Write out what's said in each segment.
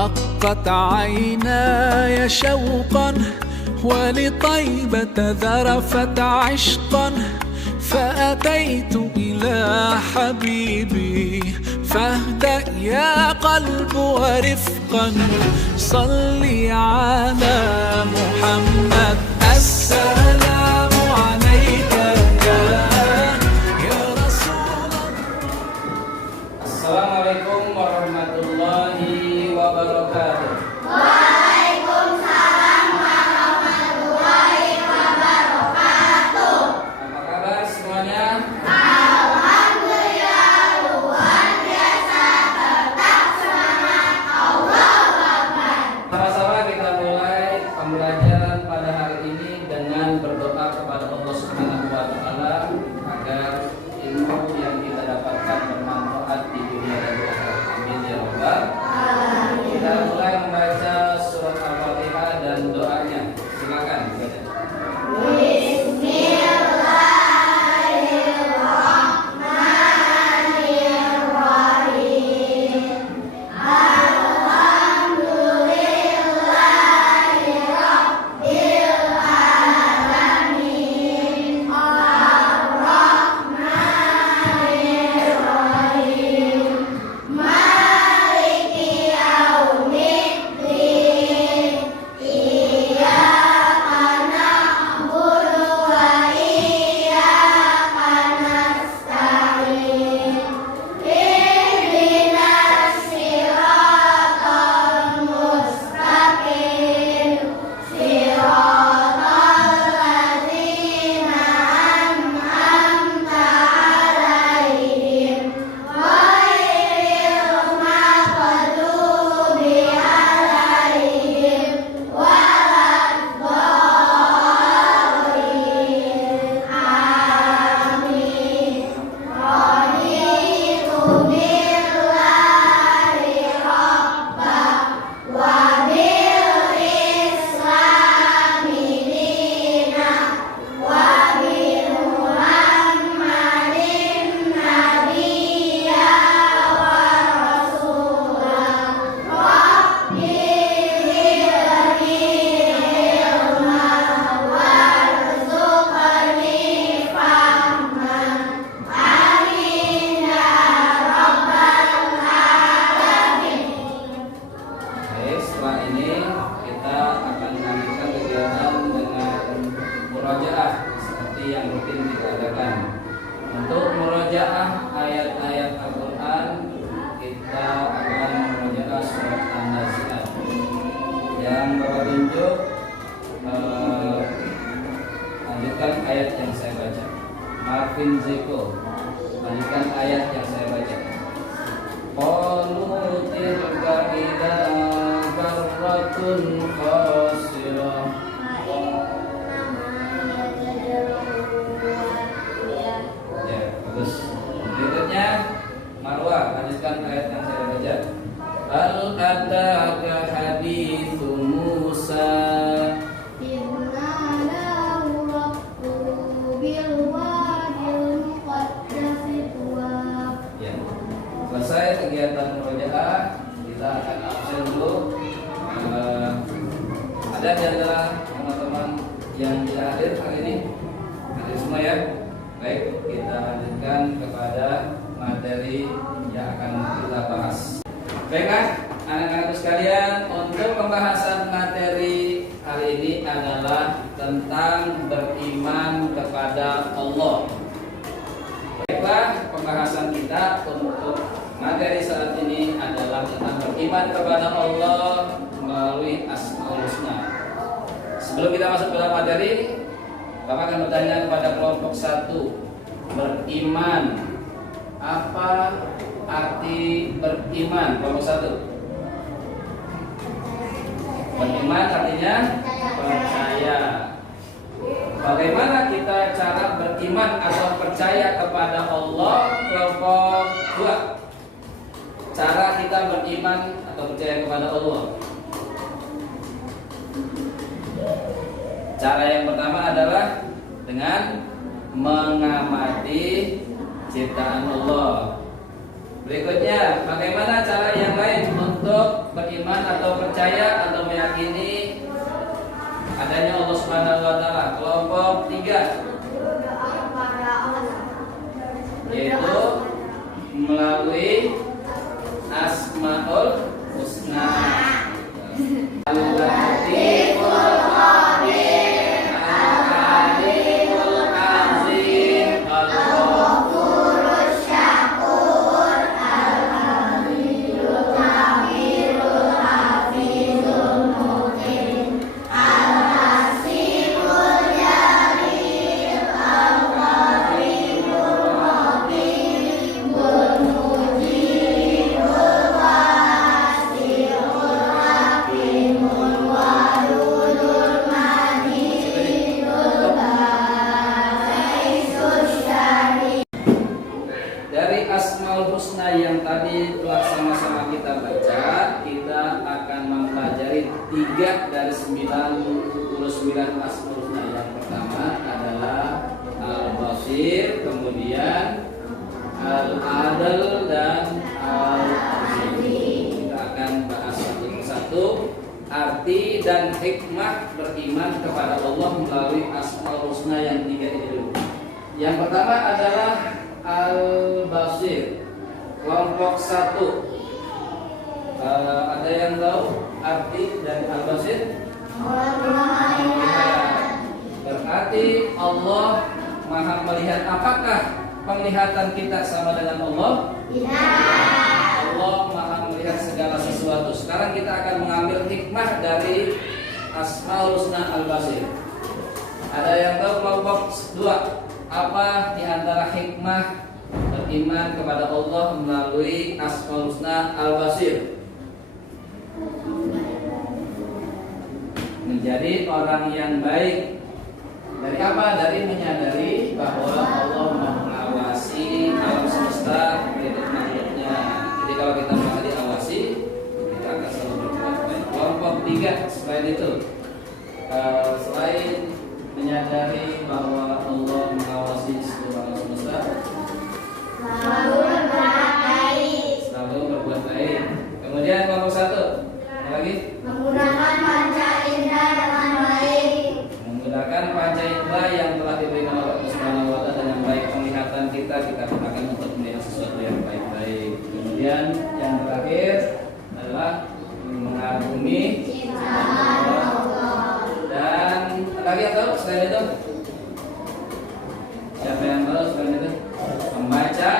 رقت عيناي شوقا ولطيبة ذرفت عشقا فأتيت إلى حبيبي فاهدأ يا قلب ورفقا صلي على محمد. السلام عليك يا رسول الله. Assalamualaikum warahmatullahi wabarakatuh. Waalaikumsalam warahmatullahi wabarakatuh. Apa kabar semuanya? Alhamdulillah luar biasa, tetap semangat, Allahu Akbar. Sama-sama kita mulai pembelajaran pada hari ini dengan berdoa kepada Allah Subhanahu wa taala agar ilmu yang kita dapatkan bermanfaat di dunia dan di akhirat. Amin ya rabbal alamin. Kita mulai membaca surat Al-Fatihah dan doanya. Silakan baca. Lanjutkan ayat yang saya baca. Marvin Zeko, lanjutkan ayat yang saya baca. Qalu tilka idzan karratun khasirah. Ya, bagus. Berikutnya Marwah, lanjutkan ayat yang saya baca. Hal ataka haditsu Musa. Selesai kegiatan murojaah, kita akan absen dulu. Ada di antara teman-teman yang tidak hadir hari ini? Hadir semua ya? Baik, kita lanjutkan kepada materi yang akan kita bahas. Baiklah, anak-anakku sekalian, untuk pembahasan materi hari ini adalah tentang beriman kepada Allah. Baiklah, pembahasan kita untuk materi saat ini adalah tentang beriman kepada Allah melalui Asmaul Husna. Sebelum kita masuk ke dalam materi, Bapak akan bertanya kepada kelompok 1. Beriman, apa arti beriman? Kelompok 1. Beriman artinya percaya. Bagaimana kita cara beriman atau percaya kepada Allah? Kelompok 2. Cara kita beriman atau percaya kepada Allah. Cara yang pertama adalah dengan mengamati ciptaan Allah. Berikutnya, bagaimana cara yang lain untuk beriman percaya atau meyakini adanya Allah Subhanahu wa taala. Kelompok 3 yaitu melalui Asmaul Husna. Al-Latiful Khabir, Al-Alimul Azim, Al-Ghafurus Syakur, Al-Hamidul Kabirul Hafizul Mutin, Al-Hasimul Jalil, Al-Qarimul Rahimul Mujibul Wasi'ul Hakimul Wadudul Majidul Baisus Syarif. Dari Asmaul Husna yang tadi telah sama-sama kita baca, kita akan mempelajari 3 dari 99 Asmaul Husna. Yang pertama adalah Al-Basir, kemudian Al-Adil dan Al-Azim. Kita akan bahas satu persatu arti dan hikmah beriman kepada Allah melalui Asmaul Husna yang 3 ini dulu. Yang pertama adalah Al-Basir, kelompok 1. Ada yang tahu arti dari Al-Basir? Berarti Allah Maha melihat. Apakah penglihatan kita sama dengan Allah? Allah Maha melihat segala sesuatu. Sekarang kita akan mengambil hikmah dari Asmaul Husna Al-Basir. Ada yang tahu kelompok 2? Apa di antara hikmah beriman kepada Allah melalui Asmaul Husna Al-Basir? Menjadi orang yang baik. Dari apa? Dari menyadari bahwa Allah mengawasi alam semesta makhluk-makhluknya. Jadi kalau kita merasa diawasi, kita akan selalu berbuat baik. Kelompok 3 selain itu, selain menyadari bahwa Allah mengawasi seluruh alam semesta, selalu berbuat baik. Kemudian kelompok 1, apa lagi? Menggunakan panca indera dengan baik. Menggunakan panca indera yang telah diberikan oleh Allah Subhanahu wa taala dengan baik. Penglihatan kita gunakan untuk melihat sesuatu yang baik-baik. Kemudian yang terakhir adalah mengagumi Allah. Dan lagi yang tahu selain itu? Siapa yang tahu selain itu? Membaca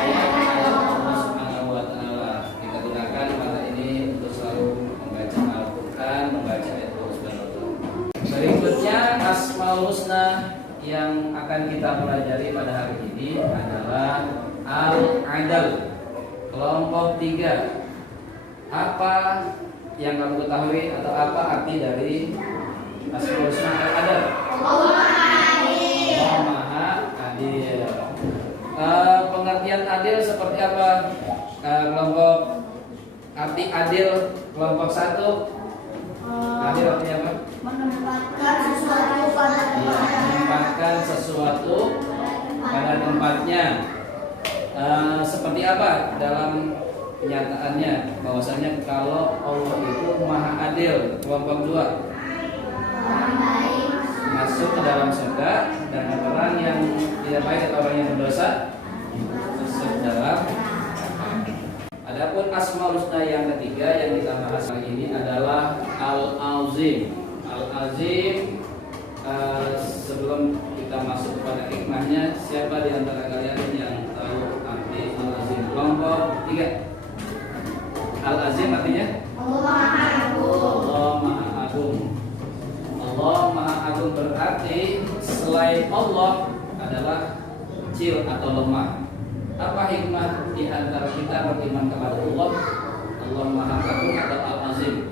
ayat-ayat Allah Subhanahu wa taala. Kita gunakan mata ini untuk selalu membaca Al-Qur'an, membaca ayat Allah Subhanahu wa taala. Berikutnya Asmaul Husna yang akan kita pelajari pada hari ini adalah Al-Adl, kelompok 3. Apa yang kamu ketahui atau apa arti dari Asmaul Husna Al-Adl? Allah Maha Adil. Pengertian adil seperti apa? Kelompok arti adil kelompok 1. Adil artinya apa? Menempatkan sesuatu pada tempatnya. Menempatkan sesuatu pada tempatnya. Seperti apa dalam kenyataannya? Bahwasanya kalau Allah itu Maha Adil. Kelompok 2, masuk ke dalam surga, dan orang yang tidak baik atau orang yang berdosa masuk dalam. Adapun Asmaul Husna yang ketiga yang kita bahas kali ini adalah Al-Azim. Al-Azim, sebelum kita masuk kepada hikmahnya, siapa di antara kalian yang tahu arti Al-Azim? Kelompok 3. Al-Azim artinya Allah Maha Agung. Allah Maha Agung. Allah Maha Agung berarti selain Allah adalah kecil atau lemah. Apa hikmah di antara kita beriman kepada Allah? Allah Maha Agung atau Al-Azim.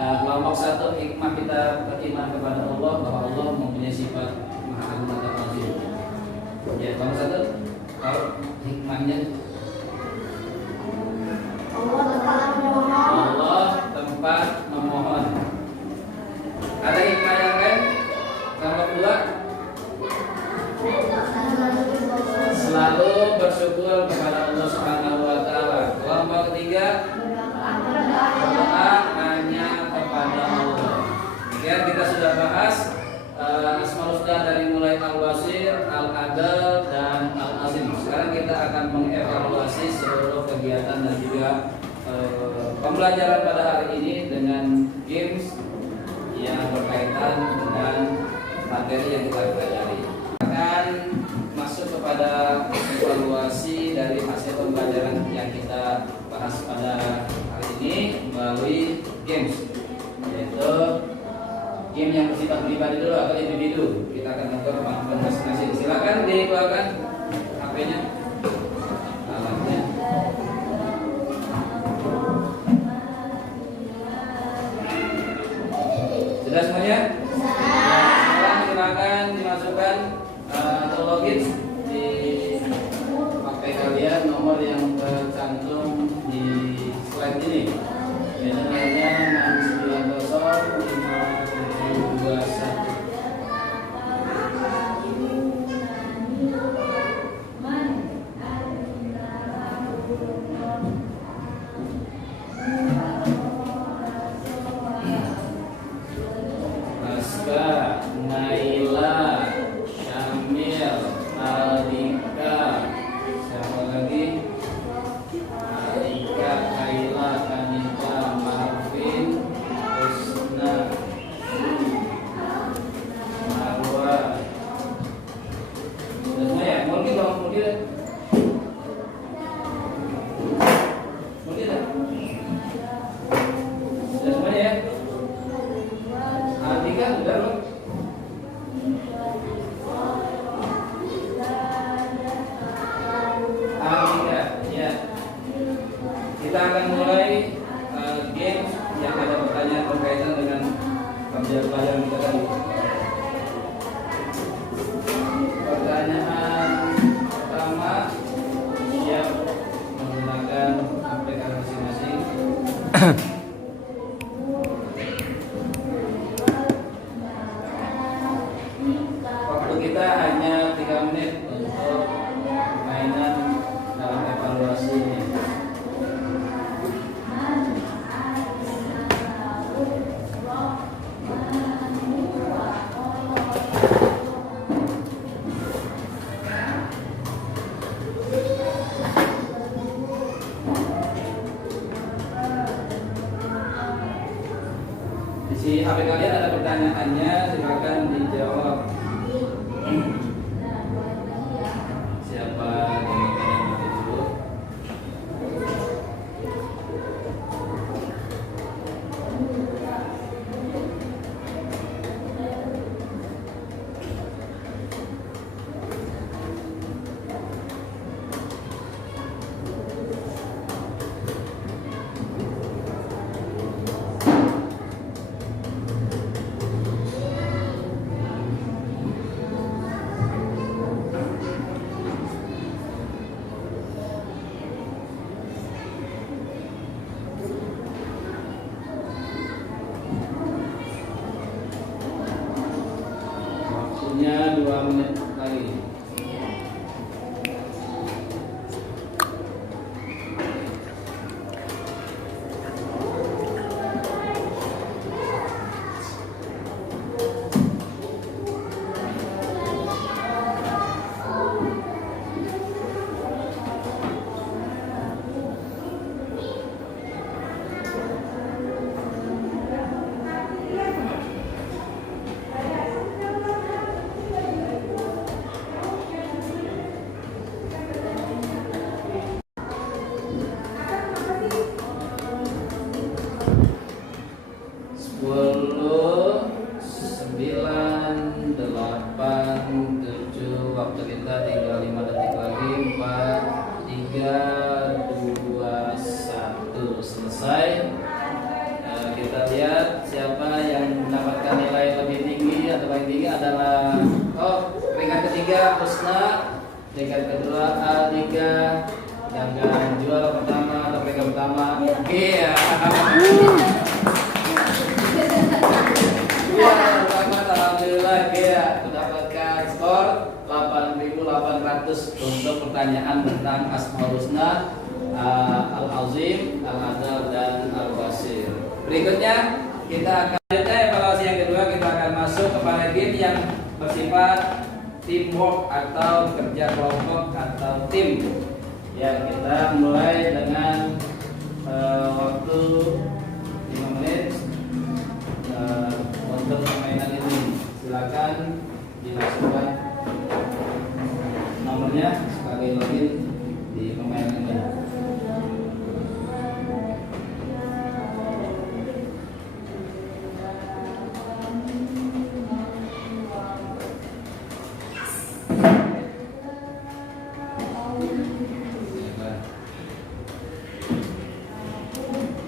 Kelompok 1, hikmah kita beriman kepada Allah bahwa Allah mempunyai sifat Maha Agung atau Al-Azim. Ya, kelompok 1, kalau hikmahnya Allah tempat memohon. Ada hikmah yang lain? Kelompok 2, selalu bersyukur kepada Allah Subhanahu wa taala. Kelompok 3, berdoa mengevaluasi seluruh kegiatan dan juga pembelajaran pada hari ini dengan games yang berkaitan dengan materi yang kita pelajari. Akan masuk kepada evaluasi dari hasil pembelajaran yang kita bahas pada hari ini melalui games, yaitu game yang bersifat pribadi dulu atau individu. Kita akan mengatur kemampuan masing-masing. Silakan dikeluarkan HP-nya, alatnya. Sudah semuanya? Sekarang silakan dimasukkan atau login di HP kalian nomor yang tercantum di slide ini. Ini nomornya 6905721. Aska, Naila, Syamil, Alika, siapa lagi? Alika, Kaila, Kanita, Marvin, Husna, Marwa. Sudah semua ya? Mungkin dong, mungkin. Mungkin dah. Sudah semuanya ya? Alika sudah belum? Alika, ya. Kita akan mulai game yang ada pertanyaan berkaitan dengan pembelajaran kita tadi. Pertanyaan pertama, siap menggunakan aplikasi masing-masing. Waktu kita hanya 3 menit untuk permainan dalam evaluasi ini. Di HP kalian ada pertanyaannya, silakan dijawab. Siapa yang akan dulu? Waktunya 2 menit lagi. Waktu kita tinggal 5 detik lagi. 4, 3, 2, 1. Selesai. Kita lihat siapa yang mendapatkan nilai lebih tinggi atau paling tinggi adalah peringkat ketiga Husna, peringkat kedua Alika, yang juara pertama atau peringkat pertama Gia. Alhamdulillah Gia mendapatkan skor 8.800 untuk pertanyaan tentang Asmaul Husna, Al-Azim, Al-Adal, dan Al-Basir. Berikutnya kita akan evaluasi yang kedua. Kita akan masuk kepada game yang bersifat teamwork atau kerja kelompok atau tim, Ya, kita mulai dengan waktu 5 menit untuk permainan ini. Silakan dimasukkan nomornya sebagai login di permainan ini.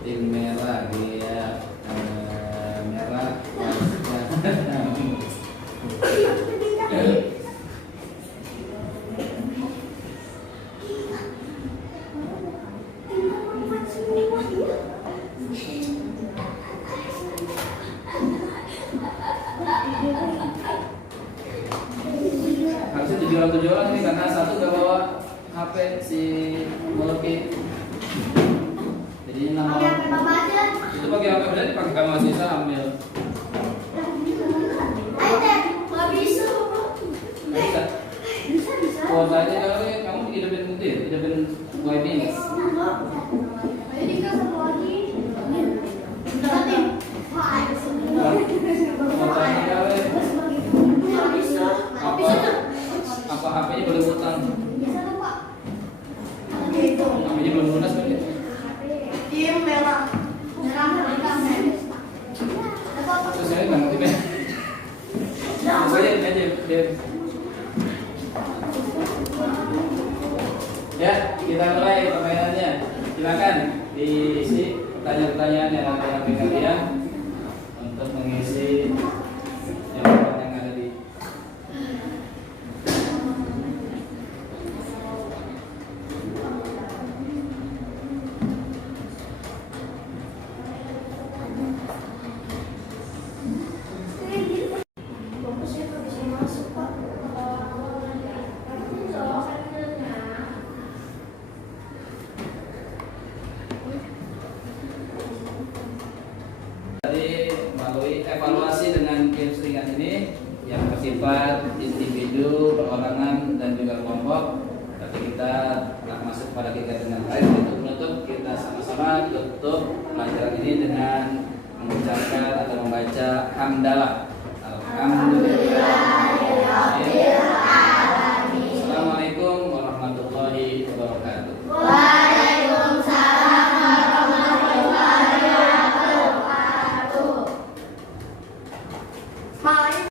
Tim merah dia merah harusnya tujuh orang nih karena satu gak bawa HP si Moloki. Jadi nama itu pakai HP berarti pakai kamera sisa ambil. Nggak bisa. Kuotanya kali kamu hidupin putih, hidupin white ini. Kuotanya kali apa HP-nya boleh utang? HP-nya belum lunas kan? Terus saya nggak ngerti deh. Saya aja deh. Ya, kita mulai permainannya. Silakan diisi pertanyaan-pertanyaan yang ada di kalian untuk mengisi jawaban yang ada di. Tadi melalui evaluasi dengan games ringan ini yang bersifat individu, perorangan dan juga kelompok. Tapi kita telah masuk pada kegiatan yang lain. Untuk menutup, kita sama-sama tutup pelajaran ini dengan mengucapkan atau membaca hamdalah. Alhamdulillah.